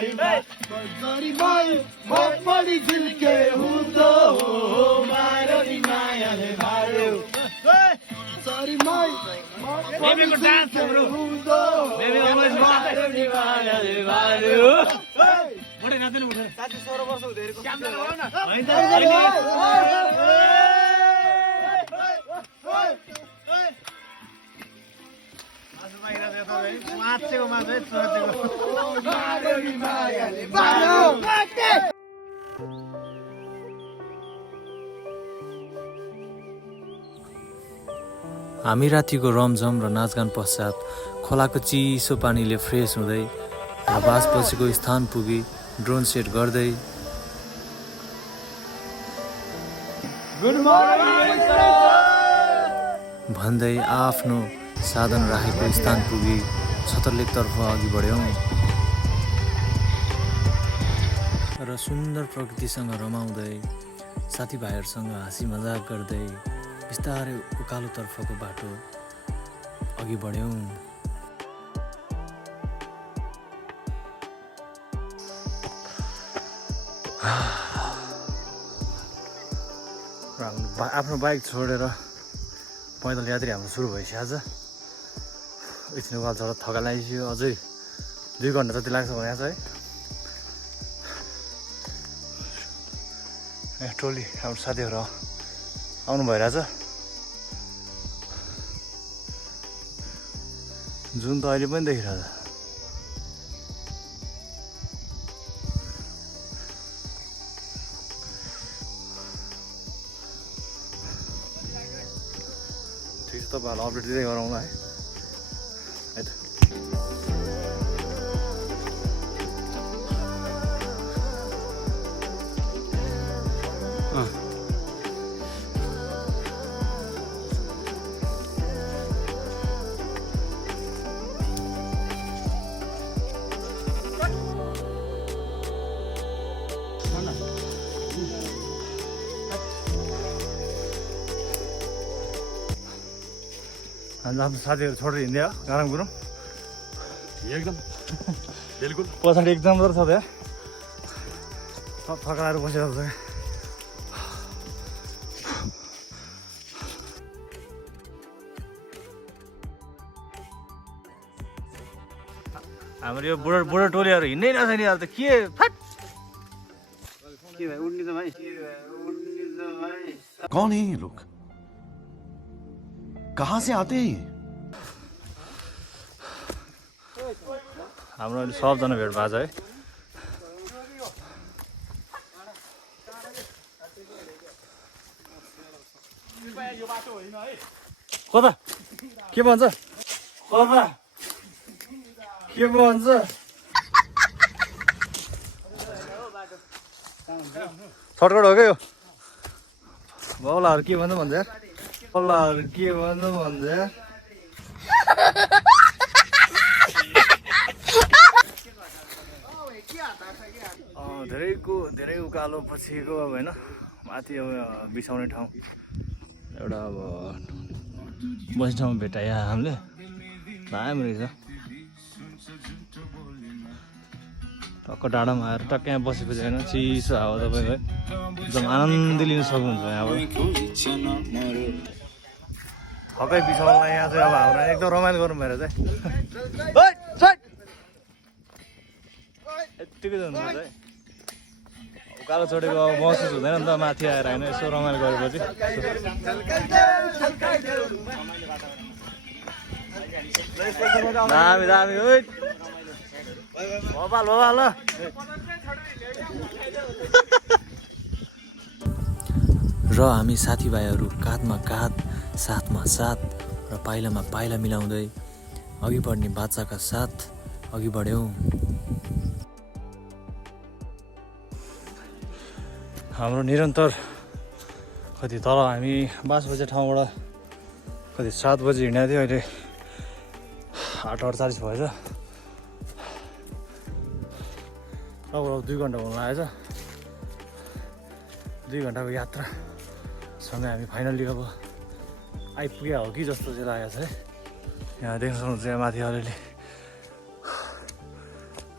बजारीमै म पनि झिल्के हुँदो मारो नि मायाले मार्यो बजारीमै म पनि झिल्के हुँदो मारो नि मायाले मार्यो बडे नाच्नु उठ्यो साथी 16 वर्ष हुँदैको काम गर्न हो न हैन माछेको माछे हामी रातिको रमझम र नाचगान पश्चात खोलाको चिसो पानीले फ्रेस हुँदै र बास बसेको स्थान पुगी ड्रोन सेट गर्दै भन्दै आफ्नो साधन राखेको स्थान पुगी छतरलेकतर्फ अघि बढ्यौँ र सुन्दर प्रकृतिसँग रमाउँदै साथीभाइहरूसँग हाँसी मजाक गर्दै बिस्तारै उकालोतर्फको बाटो अघि बढ्यौँ। आफ्नो बाइक छोडेर पैदल यात्रा हाम्रो सुरु भइसक्यो। आज एकछिन उकालो चढ थका लागिसक्यो। अझै 2 घन्टा जति लाग्छ भनेको छ है। यहाँ टोली हाम्रो साथीहरू आउनु भइरहेछ। जुन त अहिले पनि देखिरहेछ। ठिक छ, तपाईँहरूलाई अपडेट दिँदै गरौँला है। आफ्नो साथीहरू छोडेर हिँड्दै हो गाराङ गुरुङ एकदम बिल्कुल पछाडि एकदम राम्रो छ त्यहाँ थकाएर बसिरहेको छ। हाम्रो यो बुढो टोलीहरू हिँड्नै नछ नि। अब त के फट के भाइ उड्ने त भाइ कौन है ये लोग, कहाँ से आते हैं? हाम्रो अहिले सबजना भेट भएको छ है। कता के भन्छ कता के भन्छ सर्टकट हो क्या यो। बाउलाहरू के भन्छ यार, बाउलाहरू के भन्छ यार। धेरै उकालो पछिको अब होइन माथि अब बिसाउने ठाउँ एउटा अब बस्ने ठाउँ भेटायो हामीले। दामी रहेछ। टक्क डाँडामा आएर टक्क यहाँ बसेपछि होइन चिसो हावा तपाईँको एकदम आनन्द लिन सक्नुहुन्छ यहाँबाट। थकै बिसाउनलाई यहाँ चाहिँ अब हाम्रो एकदम रमाइलो गर्नु भएर चाहिँ यत्तिकै जानुहुन्छ है। उकालो चढेको अब महसुस हुँदैन नि त माथि आएर होइन यसो रमाइलो गरेपछि। दामी दामी भोपाल भोपाल ल। र हामी साथीभाइहरू काँधमा काँध साथमा साथ र पाइलामा पाइला मिलाउँदै अघि बढ्ने बाचाका साथ अघि बढ्यौँ। हाम्रो निरन्तर कति तल हामी 5 बजे ठाउँबाट कति 7 बजे हिँडेको थियो। अहिले 8:48 भएछ। अब 2 घन्टा हुन लागेछ। 2 घन्टाको यात्रासँगै हामी फाइनल्ली अब आइपुगे हो कि जस्तो चाहिँ लागेको छ है। यहाँ देख्न सक्नुहुन्छ यहाँ माथि अलिअलि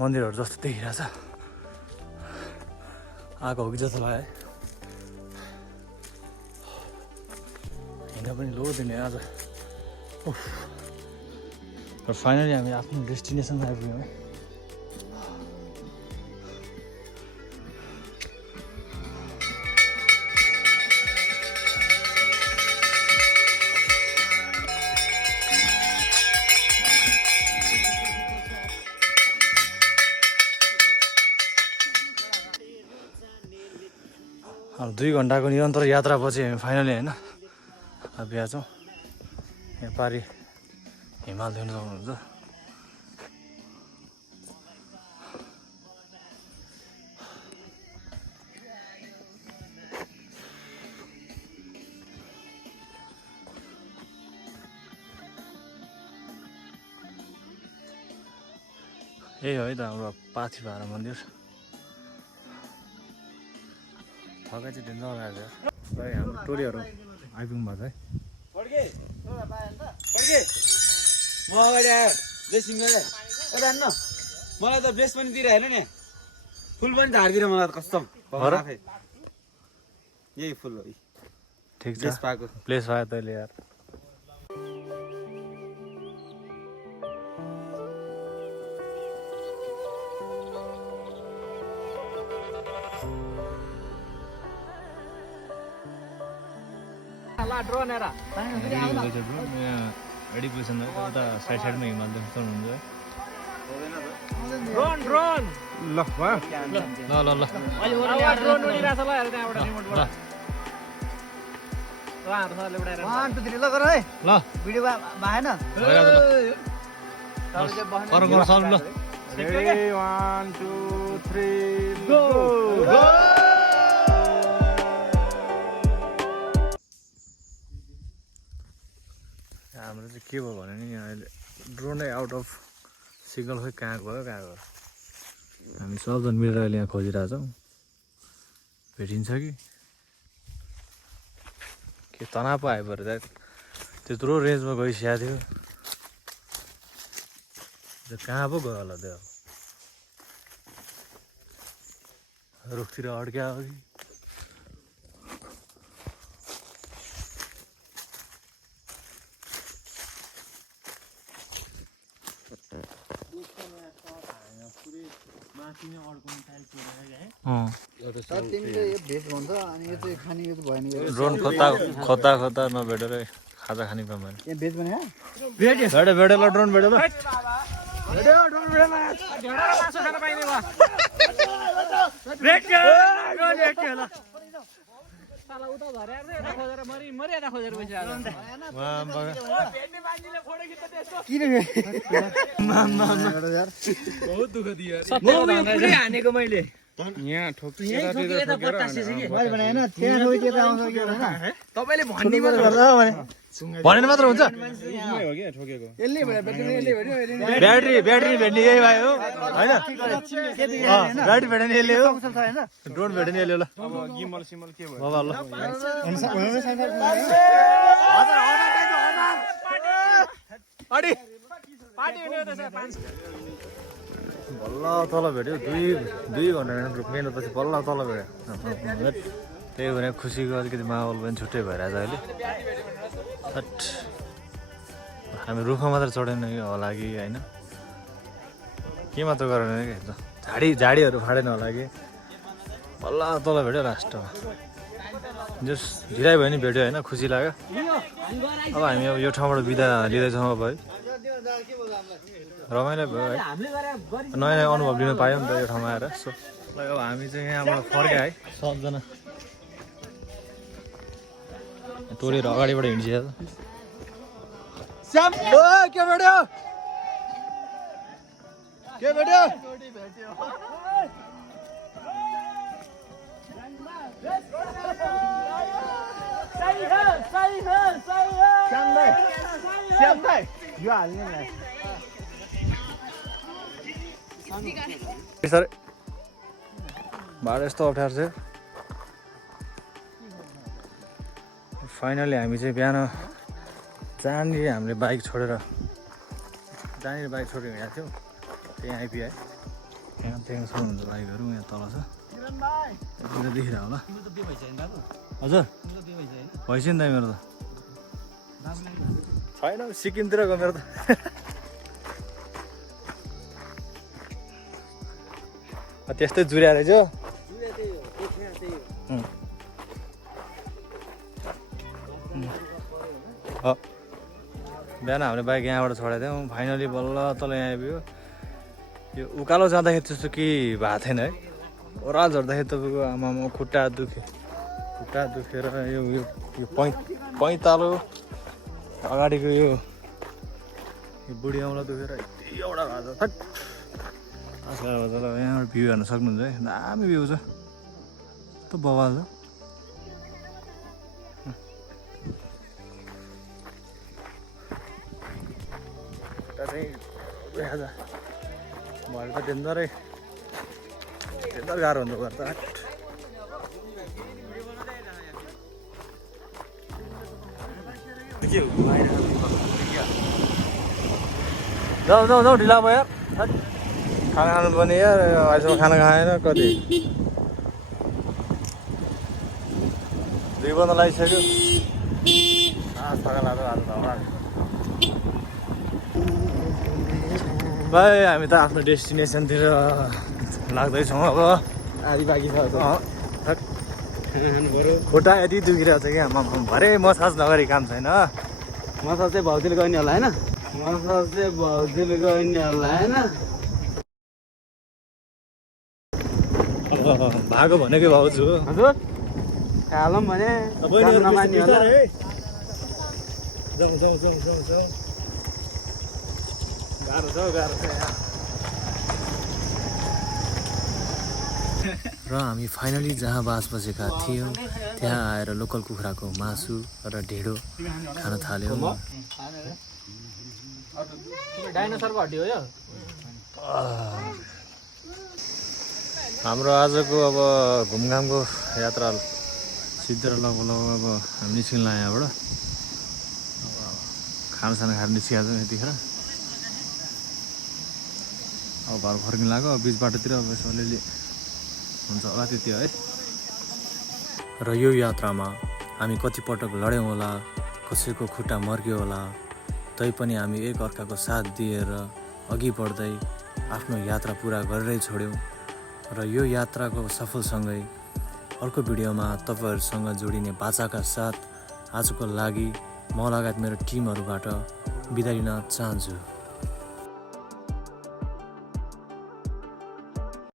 मन्दिरहरू जस्तो देखिरहेछ आएको हो कि जस्तो लाग्यो है हिँड्न पनि लो दिने आज र फाइनली हामी आफ्नो डेस्टिनेसनमा आइपुग्यौँ है अब 2 घन्टाको निरन्तर यात्रापछि हामी फाइनली होइन अब यहाँ छौँ यहाँ पारि हिमाल देख्न सक्नुहुन्छ यही हो है त हाम्रो पाथिभारा मन्दिर थकाइ चाहिँ दिन लगाएको छ हाम्रो टोलीहरू आइपुग्नु भएको है म अगाडि आयो ड्रेसिङ गरेर न मलाई त ड्रेस पनि दिइरहेन नि फुल पनि झारिदिएर मलाई त कस्तो यही फुल हो ठिक छ ड्रेस पाएको प्लेस भयो तैँले यार रेडी पोजिसन उता साइड साइडमा हिमाल देख्न सक्नुहुन्छ ल हाम्रो चाहिँ के भयो भने नि यहाँ अहिले ड्रोनै आउट अफ सिग्नल खोइ कहाँ गयो हामी सबजना मिलेर अहिले यहाँ खोजिरहेछौँ भेटिन्छ कि तनाव आयो पऱ्यो त त्यत्रो रेन्जमा गइसकेको थियो कहाँ पो गयो होला त्यो रुखतिर अड्क्या हो कि ड्रोन खोता नभेटेर खाजा खाने काम भेट्यो ल ड्रोन भेट्यो ल बहुत दुःख दियो मैले यहाँ भनेर मात्र हुन्छ ब्याट्री भेट्ने यही भयो होइन ब्याट्री भेट्ने यसले हो ड्रोन भेट्ने यसले ल बल्ल तल भेट्यो 2 घन्टा मेहनतपछि बल्ल तल भेट्यो त्यही भने खुसीको अलिकति माहौल पनि छुट्टै भइरहेछ अहिले हामी रुखमा मात्र चढेन कि होला कि होइन के मात्र गरेन कि झाडीहरू फाडेन होला कि बल्ल तल भेट्यो लास्टमा जस ढिलाइ भयो नि भेट्यो होइन खुसी लाग्यो अब हामी अब यो ठाउँबाट बिदा लिँदैछौँ अब है रमाइलो भयो है नयाँ नयाँ अनुभव लिन पायौँ नि त यो ठाउँमा आएर सो अब हामी चाहिँ यहाँबाट फर्क्यो है सबजना टोलेर अगाडिबाट हिँड्छ के भेट्यो यो हाल्ने सर भाडा यस्तो अप्ठ्यारो छ फाइनली हामी चाहिँ बिहान जहाँनिर हामीले बाइक छोडेर हिँडेको थियौँ त्यहाँ आइपुग्यो यहाँ सक्नुहुन्छ बाइकहरू यहाँ तल छ यतिखेर देखिरहेको होला हजुर भइसक्यो नि त मेरो त छैन सिक्किमतिर गयो मेरो त त्यस्तै जुर्या रहेछ बिहान हामीले बाइक यहाँबाट छोडेको थियौँ फाइनली बल्ल तल यहाँ आइपुग्यो यो उकालो जाँदाखेरि त्यस्तो केही भएको थिएन है ओह्रालो झर्दाखेरि तपाईँको आमामा खुट्टा दुखेर यो पैँतालो अगाडिको यो बुढी औँला दुखेर यति एउटा भएको छ यहाँबाट भ्यू हेर्न सक्नुहुन्छ है दामी भ्यू छ कस्तो बवाल छ चाहिँ भएर त डेन्जरै गाह्रो हुन्छ घर त जाऊ जाऊ जाऊ ढिला भयो यार खाना खानु पर्ने यार अहिलेसम्म खाना खाएन कति 2 बन्द लागिसक्यो भाइ हामी त आफ्नो डेस्टिनेसनतिर लाग्दैछौँ अब आधी बाँकी छ खुट्टा यति दुखिरहेको छ कि आमा भरे मसाज नगरी काम छैन मसाज चाहिँ भाउजूले गर्ने होला होइन भएको भनेकै भाउजू हजुर कालम भने नमान्ने होला गाह्रो छ र हामी फाइनली जहाँ बास बसेका थियौँ त्यहाँ आएर लोकल कुखुराको मासु र ढिँडो खान थाल्यौँ डाइनोसरको हड्डी हो यो हाम्रो आजको अब घुमघामको यात्रा सिद्धेर लगभग अब हामी निस्किँला यहाँबाट खानासाना खाएर निस्किएको छौँ यतिखेर अब घर फर्किनु लाग्यो बिच बाटोतिर अब यसो अलिअलि हुन्छ होला त्यति है र यो यात्रामा हामी कतिपटक लड्यौँ होला कसैको खुट्टा मर्क्यो होला तैपनि हामी एक अर्काको साथ दिएर अघि बढ्दै आफ्नो यात्रा पुरा गरेरै छोड्यौँ र यो यात्राको सफलसँगै अर्को भिडियोमा तपाईँहरूसँग जोडिने बाचाका साथ आजको लागि म लगायत मेरो टिमहरूबाट बिदा लिन चाहन्छु।